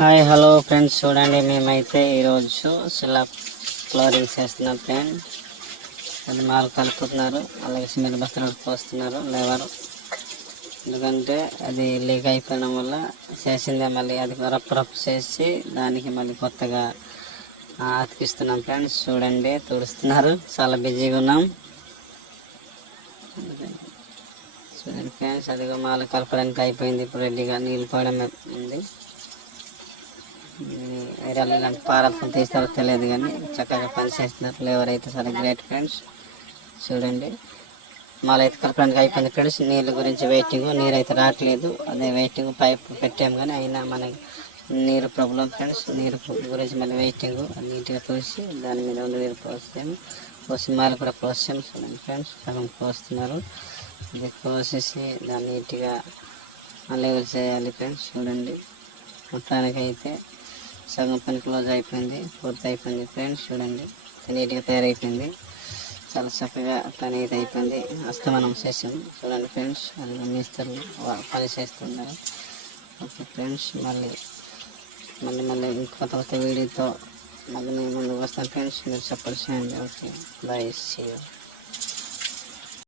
Hi hello friends, చూడండి మేమైతే ఈరోజు స్లాబ్ ఫ్లోరింగ్ చేస్తున్నాం ఫ్రెండ్. అది మాలు కలుపుతున్నారు, అలాగే సిమెంట్ బస్తలు పోస్తున్నారు లేవరు. ఎందుకంటే అది లీక్ అయిపోవడం వల్ల చేసిందే మళ్ళీ అది రప్పు చేసి దానికి మళ్ళీ కొత్తగా అతికిస్తున్నాం ఫ్రెండ్స్. చూడండి తుడుస్తున్నారు, చాలా బిజీగా ఉన్నాం. చూడండి ఫ్రెండ్స్, అదిగో మాలు కలపడానికి అయిపోయింది, ఇప్పుడు రెడీగా నీళ్ళు పోయడం ఉంది. ఐరన్ ఇలాంటి పారలు తీస్తారో తెలియదు కానీ చక్కగా పని చేస్తున్నారు. లేవర్ అయితే చాలా గ్రేట్ ఫ్రెండ్స్. చూడండి మాలు అయితే కలపడానికి అయిపోయింది ఫ్రెండ్స్. నీళ్ళ గురించి వెయిటింగ్, నీరు అయితే రావట్లేదు, అదే వెయిటింగ్. పైప్ పెట్టాము కానీ అయినా మనకి నీరు ప్రాబ్లం ఫ్రెండ్స్. నీరు గురించి మళ్ళీ వెయిటింగ్. నీట్గా పోసి దాని మీద ఉన్న నీరు పోసి మాలు కూడా పోసాము. చూడండి ఫ్రెండ్స్, సగం పోస్తున్నారు. ఇది పోసేసి దాన్ని నీట్గా లెవెల్ చేయాలి ఫ్రెండ్స్. చూడండి మొత్తానికి అయితే సగం పని క్లోజ్ అయిపోయింది, పూర్తి అయిపోయింది ఫ్రెండ్స్. చూడండి నీట్గా తయారైపోయింది, చాలా చక్కగా పని అయితే అయిపోయింది. అస్తమానం చేసాము. చూడండి ఫ్రెండ్స్, అది మిస్త్రీలు పని చేస్తున్నారు. ఓకే ఫ్రెండ్స్, మళ్ళీ కొత్త వీడియోతో మళ్ళీ మేము ముందుకు వస్తాను ఫ్రెండ్స్. మీరు సపోర్ట్ చేయండి. Okay, bye, see you.